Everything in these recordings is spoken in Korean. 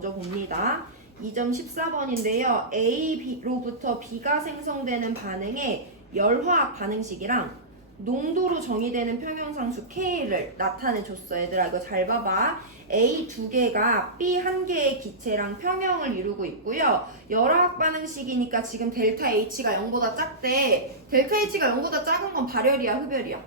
먼저 봅니다. 2점 14번인데요. A로부터 B가 생성되는 반응의 열화학 반응식이랑 농도로 정의되는 평형상수 K를 나타내 줬어. 얘들아 이거 잘 봐봐. A 두 개가 B 한 개의 기체랑 평형을 이루고 있고요. 열화학 반응식이니까 지금 델타 H가 0보다 작대. 델타 H가 0보다 작은 건 발열이야, 흡열이야?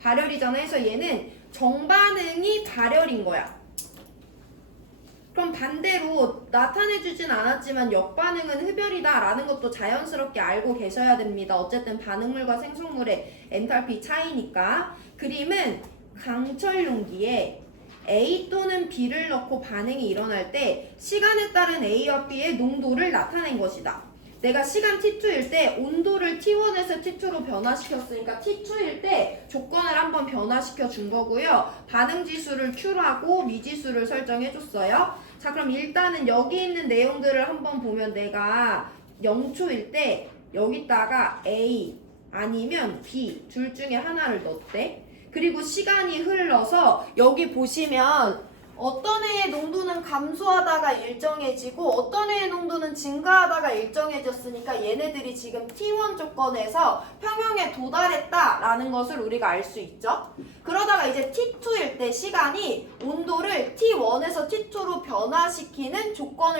발열이잖아. 해서 얘는 정반응이 발열인 거야. 그럼 반대로 나타내주진 않았지만 역반응은 흡열이다 라는 것도 자연스럽게 알고 계셔야 됩니다. 어쨌든 반응물과 생성물의 엔탈피 차이니까. 그림은 강철 용기에 A 또는 B를 넣고 반응이 일어날 때 시간에 따른 A와 B의 농도를 나타낸 것이다. 내가 시간 t2일 때 온도를 t1에서 t2로 변화시켰으니까 t2일 때 조건을 한번 변화시켜 준 거고요. 반응 지수를 Q라고 미지수를 설정해 줬어요. 자, 그럼 일단은 여기 있는 내용들을 한번 보면 내가 0초일 때 여기다가 A 아니면 B 둘 중에 하나를 넣었대. 그리고 시간이 흘러서 여기 보시면 어떤 애의 농도는 감소하다가 일정해지고 어떤 애의 농도는 증가하다가 일정해졌으니까 얘네들이 지금 T1 조건에서 평형에 도달했다라는 것을 우리가 알 수 있죠. 그러다가 이제 T2일 때 시간이 온도를 T1에서 T2로 변화시키는 조건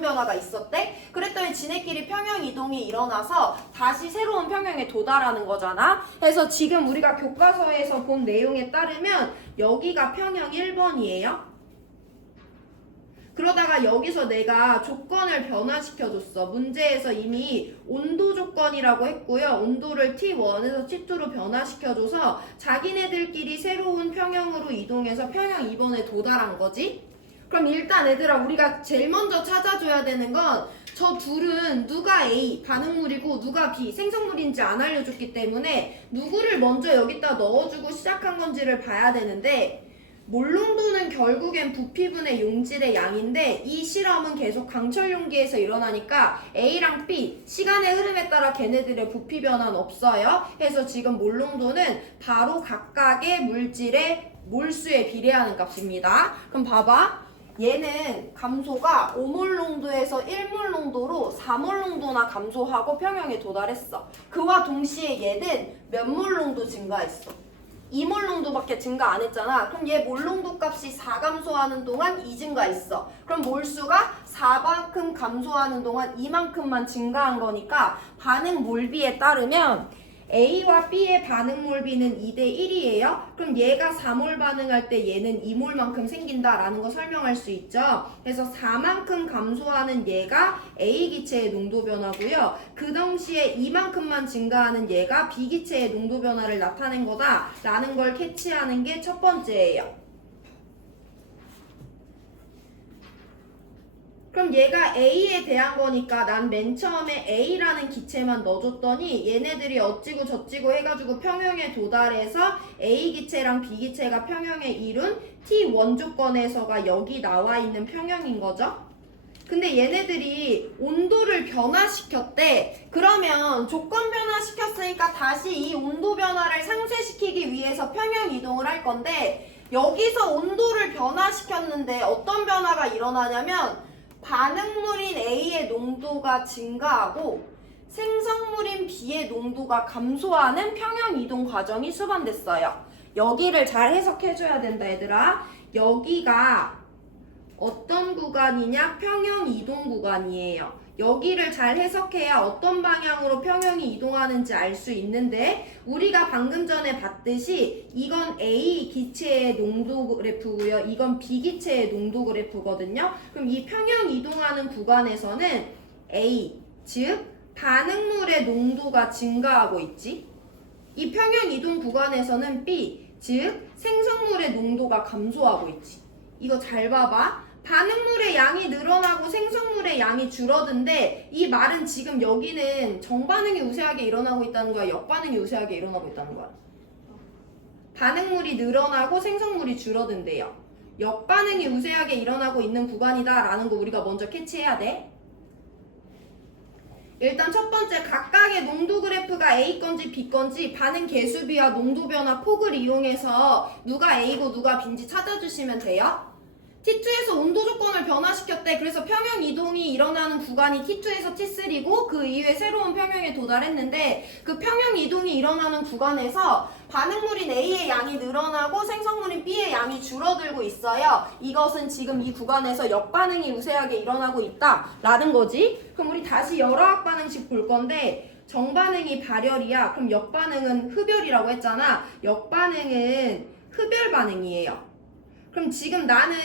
변화가 있었대. 그랬더니 지네끼리 평형 이동이 일어나서 다시 새로운 평형에 도달하는 거잖아. 그래서 지금 우리가 교과서에서 본 내용에 따르면 여기가 평형 1번이에요. 그러다가 여기서 내가 조건을 변화시켜줬어. 문제에서 이미 온도 조건이라고 했고요. 온도를 T1에서 T2로 변화시켜줘서 자기네들끼리 새로운 평형으로 이동해서 평형 2번에 도달한 거지. 그럼 일단 얘들아 우리가 제일 먼저 찾아줘야 되는 건 저 둘은 누가 A 반응물이고 누가 B 생성물인지 안 알려줬기 때문에 누구를 먼저 여기다 넣어주고 시작한 건지를 봐야 되는데 몰농도는 결국엔 부피분의 용질의 양인데 이 실험은 계속 강철 용기에서 일어나니까 A랑 B 시간의 흐름에 따라 걔네들의 부피 변화는 없어요. 그래서 지금 몰농도는 바로 각각의 물질의 몰수에 비례하는 값입니다. 그럼 봐봐. 얘는 감소가 5몰 농도에서 1몰 농도로 4몰 농도나 감소하고 평형에 도달했어. 그와 동시에 얘는 몇 몰 농도 증가했어? 2몰 농도밖에 증가 안 했잖아. 그럼 얘 몰 농도 값이 4 감소하는 동안 2 증가했어. 그럼 몰수가 4만큼 감소하는 동안 2만큼만 증가한 거니까 반응 몰비에 따르면 A와 B의 반응 몰비는 2대 1이에요. 그럼 얘가 4몰 반응할 때 얘는 2몰만큼 생긴다라는 거 설명할 수 있죠. 그래서 4만큼 감소하는 얘가 A 기체의 농도 변화고요. 그 동시에 2만큼만 증가하는 얘가 B 기체의 농도 변화를 나타낸 거다라는 걸 캐치하는 게 첫 번째예요. 그럼 얘가 A에 대한 거니까 난 맨 처음에 A라는 기체만 넣어줬더니 얘네들이 어찌고 저찌고 해가지고 평형에 도달해서 A 기체랑 B 기체가 평형에 이룬 T1 조건에서가 여기 나와 있는 평형인 거죠. 근데 얘네들이 온도를 변화시켰대. 그러면 조건 변화시켰으니까 다시 이 온도 변화를 상쇄시키기 위해서 평형 이동을 할 건데 여기서 온도를 변화시켰는데 어떤 변화가 일어나냐면 반응물인 A의 농도가 증가하고 생성물인 B의 농도가 감소하는 평형 이동 과정이 수반됐어요. 여기를 잘 해석해줘야 된다 얘들아. 여기가 어떤 구간이냐? 평형 이동 구간이에요. 여기를 잘 해석해야 어떤 방향으로 평형이 이동하는지 알 수 있는데 우리가 방금 전에 봤듯이 이건 A 기체의 농도 그래프고요. 이건 B 기체의 농도 그래프거든요. 그럼 이 평형 이동하는 구간에서는 A, 즉 반응물의 농도가 증가하고 있지. 이 평형 이동 구간에서는 B, 즉 생성물의 농도가 감소하고 있지. 이거 잘 봐봐. 반응물의 양이 늘어나고 생성물의 양이 줄어든데 이 말은 지금 여기는 정반응이 우세하게 일어나고 있다는 거야? 역반응이 우세하게 일어나고 있다는 거야? 반응물이 늘어나고 생성물이 줄어든대요. 역반응이 우세하게 일어나고 있는 구간이다 라는 거 우리가 먼저 캐치해야 돼. 일단 첫 번째 각각의 농도 그래프가 A 건지 B 건지 반응 개수비와 농도 변화 폭을 이용해서 누가 A고 누가 B인지 찾아주시면 돼요. T2에서 온도 조건을 변화시켰대. 그래서 평형 이동이 일어나는 구간이 T2에서 T3고 그 이후에 새로운 평형에 도달했는데 그 평형 이동이 일어나는 구간에서 반응물인 A의 양이 늘어나고 생성물인 B의 양이 줄어들고 있어요. 이것은 지금 이 구간에서 역반응이 우세하게 일어나고 있다라는 거지. 그럼 우리 다시 열화학 반응식 볼 건데 정반응이 발열이야. 그럼 역반응은 흡열이라고 했잖아. 역반응은 흡열 반응이에요. 그럼 지금 나는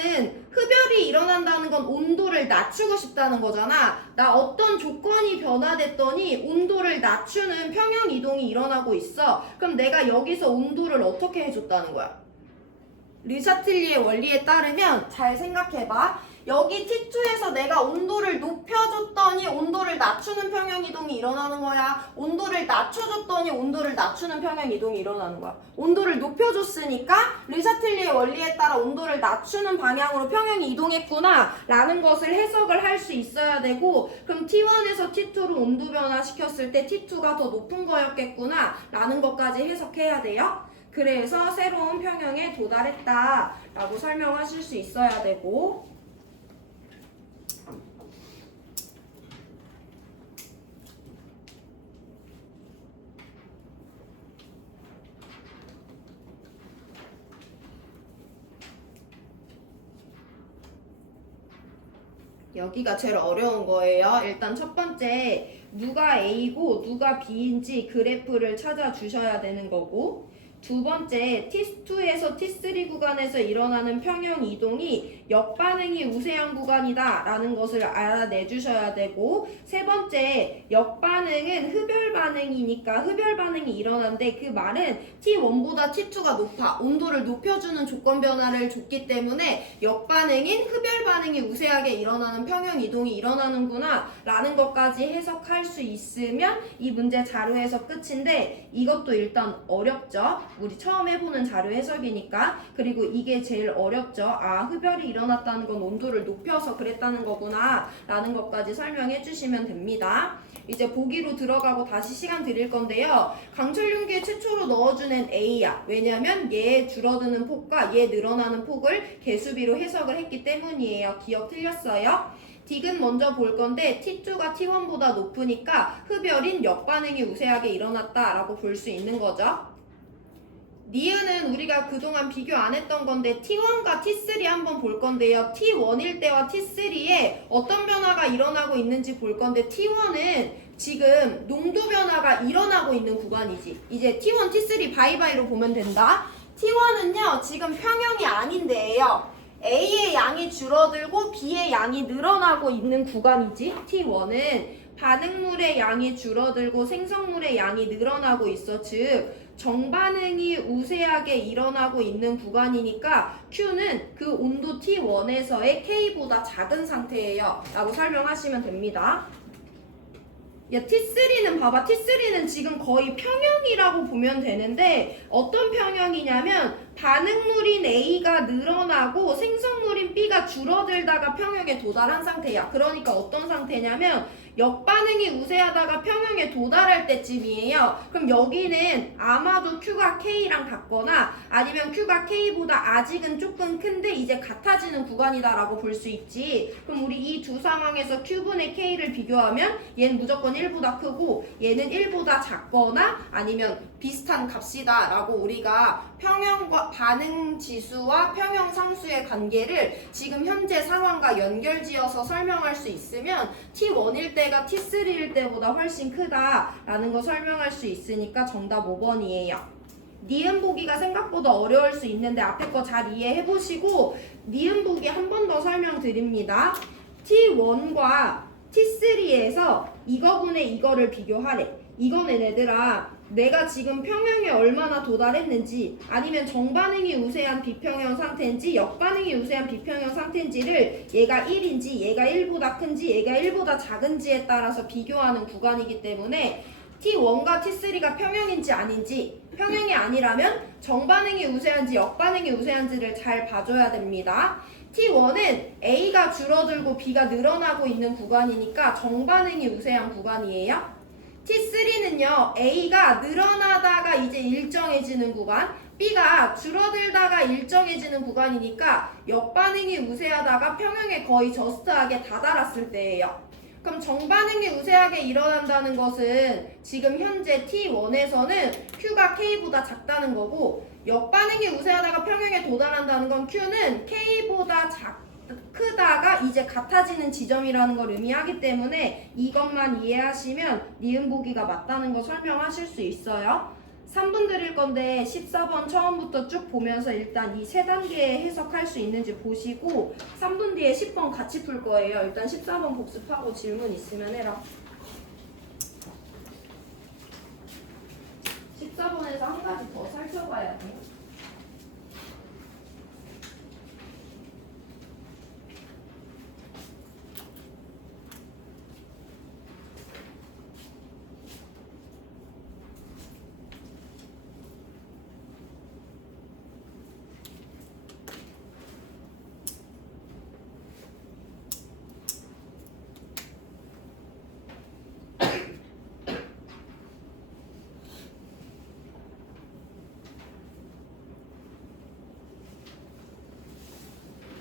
흡열이 일어난다는 건 온도를 낮추고 싶다는 거잖아. 나 어떤 조건이 변화됐더니 온도를 낮추는 평형 이동이 일어나고 있어. 그럼 내가 여기서 온도를 어떻게 해줬다는 거야? 르샤틀리의 원리에 따르면 잘 생각해봐. 여기 T2에서 내가 온도를 높여줬더니 온도를 낮추는 평형이동이 일어나는 거야. 온도를 낮춰줬더니 온도를 낮추는 평형이동이 일어나는 거야. 온도를 높여줬으니까 르샤틀리의 원리에 따라 온도를 낮추는 방향으로 평형이 이동했구나 라는 것을 해석을 할 수 있어야 되고, 그럼 T1에서 T2로 온도 변화시켰을 때 T2가 더 높은 거였겠구나 라는 것까지 해석해야 돼요. 그래서 새로운 평형에 도달했다 라고 설명하실 수 있어야 되고, 여기가 제일 어려운 거예요. 일단 첫 번째 누가 A고 누가 B인지 그래프를 찾아주셔야 되는 거고, 두 번째 T2에서 T3 구간에서 일어나는 평형 이동이 역반응이 우세한 구간이다 라는 것을 알아내주셔야 되고, 세 번째 역반응은 흡열 반응이니까 흡열 반응이 일어난데 그 말은 T1보다 T2가 높아. 온도를 높여주는 조건 변화를 줬기 때문에 역반응인 흡열 반응이 우세하게 일어나는 평형 이동이 일어나는구나 라는 것까지 해석할 수 있으면 이 문제 자료에서 끝인데, 이것도 일단 어렵죠. 우리 처음 해보는 자료 해석이니까. 그리고 이게 제일 어렵죠. 아, 흡열이 일어났다는 건 온도를 높여서 그랬다는 거구나 라는 것까지 설명해 주시면 됩니다. 이제 보기로 들어가고 다시 시간 드릴 건데요. 강철 용기에 최초로 넣어준 애는 A야. 왜냐면 얘 줄어드는 폭과 얘 늘어나는 폭을 개수비로 해석을 했기 때문이에요. 기억 틀렸어요? 딕은 먼저 볼 건데 T2가 T1보다 높으니까 흡열인 역반응이 우세하게 일어났다라고 볼 수 있는 거죠. 니은은 우리가 그동안 비교 안 했던 건데 T1과 T3 한번 볼 건데요. T1일 때와 T3에 어떤 변화가 일어나고 있는지 볼 건데, T1은 지금 농도 변화가 일어나고 있는 구간이지. 이제 T1, T3 바이바이로 보면 된다. T1은요 지금 평형이 아닌데요, A의 양이 줄어들고 B의 양이 늘어나고 있는 구간이지. T1은 반응물의 양이 줄어들고 생성물의 양이 늘어나고 있어. 즉 정반응이 우세하게 일어나고 있는 구간이니까 Q는 그 온도 T1에서의 K보다 작은 상태예요 라고 설명하시면 됩니다. 야, T3는 봐봐. T3는 지금 거의 평형이라고 보면 되는데 어떤 평형이냐면 반응물인 A가 늘어나고 생성물인 B가 줄어들다가 평형에 도달한 상태야. 그러니까 어떤 상태냐면 역반응이 우세하다가 평형에 도달할 때쯤이에요. 그럼 여기는 아마도 Q가 K랑 같거나 아니면 Q가 K보다 아직은 조금 큰데 이제 같아지는 구간이다라고 볼 수 있지. 그럼 우리 이 두 상황에서 Q분의 K를 비교하면 얘는 무조건 1보다 크고 얘는 1보다 작거나 아니면 비슷한 값이다 라고 우리가 평형과 반응 지수와 평형 상수의 관계를 지금 현재 상황과 연결지어서 설명할 수 있으면 T1일 때가 T3일 때보다 훨씬 크다라는 거 설명할 수 있으니까 정답 5번이에요. 니은 보기가 생각보다 어려울 수 있는데 앞에 거 잘 이해해 보시고 니은 보기 한 번 더 설명드립니다. T1과 T3에서 이거분의 이거를 비교하래. 이거는 얘들아 내가 지금 평형에 얼마나 도달했는지 아니면 정반응이 우세한 비평형 상태인지 역반응이 우세한 비평형 상태인지를 얘가 1인지 얘가 1보다 큰지 얘가 1보다 작은지에 따라서 비교하는 구간이기 때문에 T1과 T3가 평형인지 아닌지, 평형이 아니라면 정반응이 우세한지 역반응이 우세한지를 잘 봐줘야 됩니다. T1은 A가 줄어들고 B가 늘어나고 있는 구간이니까 정반응이 우세한 구간이에요. T3는요 A가 늘어나다가 이제 일정해지는 구간, B가 줄어들다가 일정해지는 구간이니까 역반응이 우세하다가 평형에 거의 저스트하게 다다랐을 때예요. 그럼 정반응이 우세하게 일어난다는 것은 지금 현재 T1에서는 Q가 K보다 작다는 거고, 역반응이 우세하다가 평형에 도달한다는 건 Q는 K보다 크다가 이제 같아지는 지점이라는 걸 의미하기 때문에 이것만 이해하시면 니은 보기가 맞다는 거 설명하실 수 있어요. 3분 드릴 건데 14번 처음부터 쭉 보면서 일단 이 세 단계에 해석할 수 있는지 보시고 3분 뒤에 10번 같이 풀 거예요. 일단 14번 복습하고 질문 있으면 해라. 14번에서 한 가지 더 살펴봐야 돼.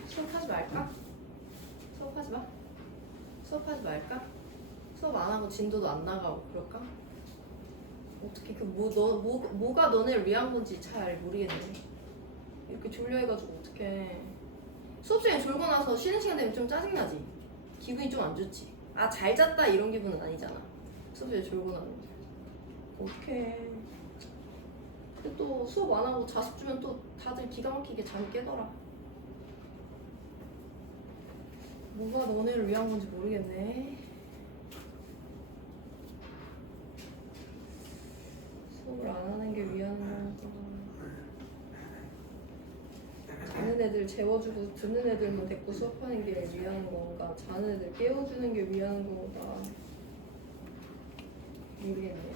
수업하지 말까? 수업하지 마? 수업하지 말까? 수업 안 하고 진도도 안 나가고 그럴까? 어떻게 뭐가 너네를 위한 건지 잘 모르겠네. 이렇게 졸려해가지고 어떡해. 수업 시간에 졸고 나서 쉬는 시간 되면 좀 짜증나지? 기분이 좀 안 좋지? 아, 잘 잤다 이런 기분은 아니잖아. 수업 시간에 졸고 나면 어떡해. 근데 또 수업 안 하고 자습 주면 또 다들 기가 막히게 잠이 깨더라. 뭐가 너네를 위한 건지 모르겠네. 수업을 안 하는 게 위한 건가? 자는 애들 재워주고 듣는 애들만 데리고 수업하는 게 위한 건가? 자는 애들 깨워주는 게 위한 건가? 모르겠네.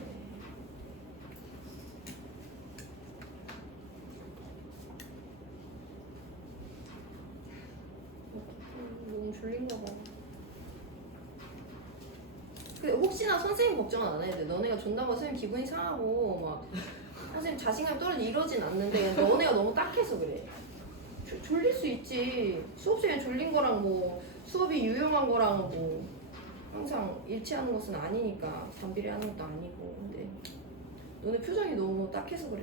너무 졸린가 봐. 근데 혹시나 선생님 걱정은 안 해야 돼. 너네가 존다고 선생님 기분이 상하고 막 선생님 자신감이 떨어지고 이러진 않는데 그냥 너네가 너무 딱해서 그래. 졸릴 수 있지. 수업 시간에 졸린 거랑 뭐 수업이 유용한 거랑 뭐 항상 일치하는 것은 아니니까 반비례하는 것도 아니고. 근데 너네 표정이 너무 딱해서 그래.